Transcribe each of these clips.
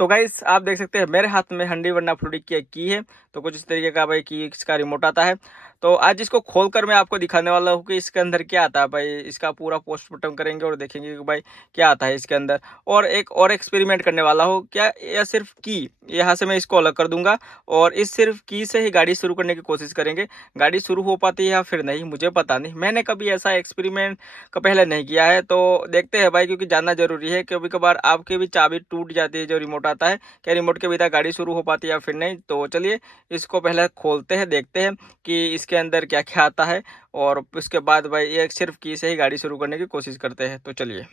तो गाइस आप देख सकते हैं मेरे हाथ में हंडी वरना फ्रूटी की की है। तो कुछ इस तरीके का भाई की इसका रिमोट आता है। तो आज इसको खोलकर मैं आपको दिखाने वाला हूँ कि इसके अंदर क्या आता है भाई। इसका पूरा पोस्टमार्टम करेंगे और देखेंगे कि भाई क्या आता है इसके अंदर। और एक और एक्सपेरिमेंट करने वाला हूँ क्या यह सिर्फ की यहाँ से मैं इसको अलग कर दूंगा और इस सिर्फ की से ही गाड़ी शुरू करने की कोशिश करेंगे। गाड़ी शुरू हो पाती है या फिर नहीं मुझे पता नहीं, मैंने कभी ऐसा एक्सपेरिमेंट का पहले नहीं किया है। तो देखते हैं भाई, क्योंकि जानना जरूरी है। कभी कभार आपकी भी चाबी टूट जाती है जो रिमोट आता है, क्या रिमोट के बिना गाड़ी शुरू हो पाती है या फिर नहीं। तो चलिए इसको पहले खोलते हैं, देखते हैं कि इसके अंदर क्या क्या आता है और उसके बाद भाई एक सिर्फ की से ही गाड़ी शुरू करने की कोशिश करते हैं। तो चलिए,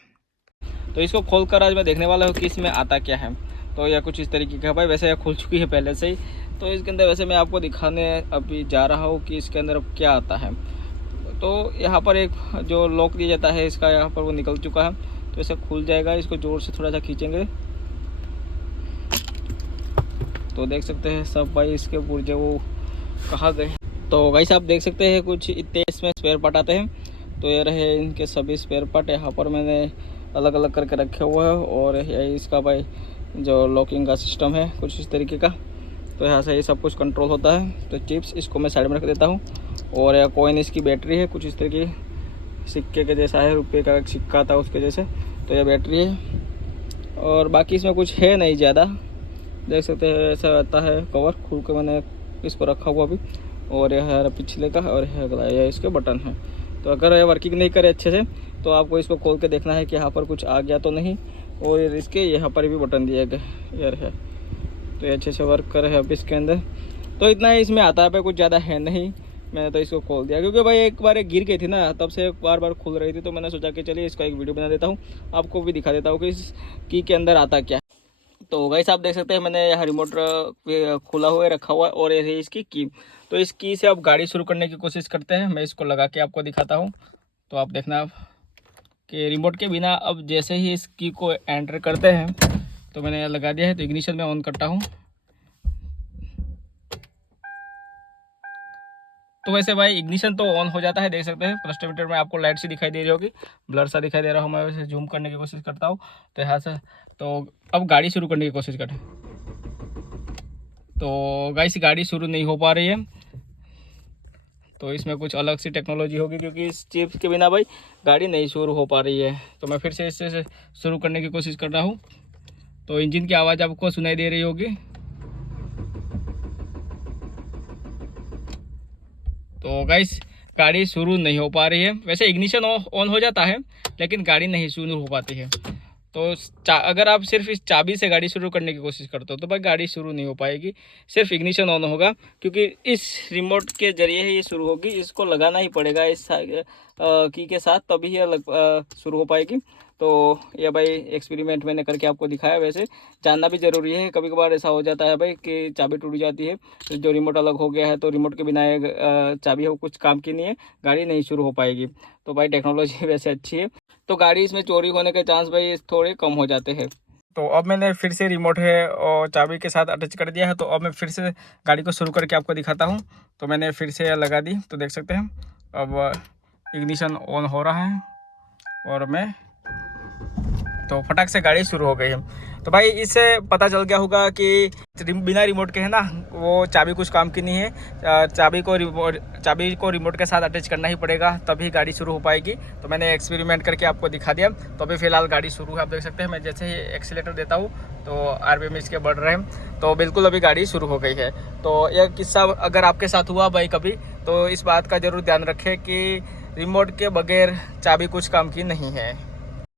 तो इसको खोलकर आज मैं देखने वाला हूँ कि इसमें आता क्या है। तो यह कुछ इस तरीके का भाई, वैसे यह खुल चुकी है पहले से ही। तो इसके अंदर वैसे मैं आपको दिखाने अभी जा रहा हूँ कि इसके अंदर अब क्या आता है। तो यहाँ पर एक जो लॉक दिया जाता है इसका, यहाँ पर वो निकल चुका है। तो ऐसे खुल जाएगा, इसको जोर से थोड़ा सा खींचेंगे तो देख सकते हैं सब भाई इसके पुर्जे वो कहाँ गए। तो गाइस आप देख सकते हैं कुछ इतने इसमें स्पेयर पार्ट आते हैं। तो ये रहे इनके सभी स्पेयर पार्ट, यहाँ पर मैंने अलग अलग करके रखे हुए हैं। और यही इसका भाई जो लॉकिंग का सिस्टम है कुछ इस तरीके का। तो यहाँ से ये सब कुछ कंट्रोल होता है। तो चिप्स इसको मैं साइड में रख देता हूँ। और यह कॉइन इसकी बैटरी है, कुछ इस तरीके सिक्के के जैसा है, रुपये का एक सिक्का था उसके जैसे। तो यह बैटरी है और बाकी इसमें कुछ है नहीं ज़्यादा। देख सकते हैं ऐसा रहता है कवर, खुल के मैंने इसको रखा हुआ अभी। और यह है पिछले का और यह अगला, यह इसके बटन है। तो अगर यह वर्किंग नहीं करे अच्छे से तो आपको इसको खोल के देखना है कि यहाँ पर कुछ आ गया तो नहीं। और इसके यहाँ पर भी बटन दिए गए, यह है। तो ये अच्छे से वर्क कर रहे हैं अभी इसके अंदर। तो इतना ही इसमें आता है भाई, कुछ ज़्यादा है नहीं। मैंने तो इसको खोल दिया क्योंकि भाई एक बार गिर गई थी ना, तब से बार बार खुल रही थी। तो मैंने सोचा कि चलिए इसका एक वीडियो बना देता हूँ, आपको भी दिखा देता हूँ कि इस की के अंदर आता क्या है। तो गाइस आप देख सकते हैं मैंने यहाँ रिमोट खुला हुआ रखा हुआ है और ये है इसकी की। तो इस की से अब गाड़ी शुरू करने की कोशिश करते हैं। मैं इसको लगा के आपको दिखाता हूँ। तो आप देखना कि रिमोट के बिना अब जैसे ही इस की को एंटर करते हैं, तो मैंने यहाँ लगा दिया है। तो इग्निशन में ऑन करता हूँ। तो वैसे भाई इग्निशन तो ऑन हो जाता है, देख सकते हैं क्लस्टर में आपको लाइट सी दिखाई दे रही होगी, ब्लर सा दिखाई दे रहा हूँ। मैं वैसे जूम करने की कोशिश करता हूँ तो यहाँ से। तो अब गाड़ी शुरू करने की कोशिश करें तो गाइस गाड़ी शुरू नहीं हो पा रही है। तो इसमें कुछ अलग सी टेक्नोलॉजी होगी क्योंकि इस चिप के बिना भाई गाड़ी नहीं शुरू हो पा रही है। तो मैं फिर से इससे शुरू करने की कोशिश कर रहा हूँ। तो इंजन की आवाज़ आपको सुनाई दे रही होगी। तो गाइस गाड़ी शुरू नहीं हो पा रही है। वैसे इग्निशन ऑन हो जाता है लेकिन गाड़ी नहीं शुरू हो पाती है। तो अगर आप सिर्फ इस चाबी से गाड़ी शुरू करने की कोशिश करते हो तो भाई गाड़ी शुरू नहीं हो पाएगी, सिर्फ इग्निशन ऑन होगा। क्योंकि इस रिमोट के जरिए ही ये शुरू होगी, इसको लगाना ही पड़ेगा इस की के साथ, तभी ये शुरू हो पाएगी। तो ये भाई एक्सपेरिमेंट मैंने करके आपको दिखाया। वैसे जानना भी ज़रूरी है, कभी कभार ऐसा हो जाता है भाई कि चाबी टूट जाती है, जो रिमोट अलग हो गया है। तो रिमोट के बिना चाबी है वो कुछ काम की नहीं है, गाड़ी नहीं शुरू हो पाएगी। तो भाई टेक्नोलॉजी वैसे अच्छी है, तो गाड़ी इसमें चोरी होने के चांस भाई थोड़े कम हो जाते हैं। तो अब मैंने फिर से रिमोट है और चाबी के साथ अटैच कर दिया है। तो अब मैं फिर से गाड़ी को शुरू करके आपको दिखाता हूँ। तो मैंने फिर से लगा दी, तो देख सकते हैं अब इग्निशन ऑन हो रहा है और मैं तो फटाक से गाड़ी शुरू हो गई है। तो भाई इससे पता चल गया होगा कि बिना रिमोट के है ना वो चाबी कुछ काम की नहीं है। चाबी को रिमोट के साथ अटैच करना ही पड़ेगा, तभी गाड़ी शुरू हो पाएगी। तो मैंने एक्सपेरिमेंट करके आपको दिखा दिया। तो अभी फ़िलहाल गाड़ी शुरू है, आप देख सकते हैं। मैं जैसे ही एक्सीलेटर देता हूँ तो आरपीएम इसके बढ़ रहे हैं। तो बिल्कुल अभी गाड़ी शुरू हो गई है। तो यह किस्सा अगर आपके साथ हुआ भाई कभी, तो इस बात का ज़रूर ध्यान रखें कि रिमोट के बगैर चाबी कुछ काम की नहीं है।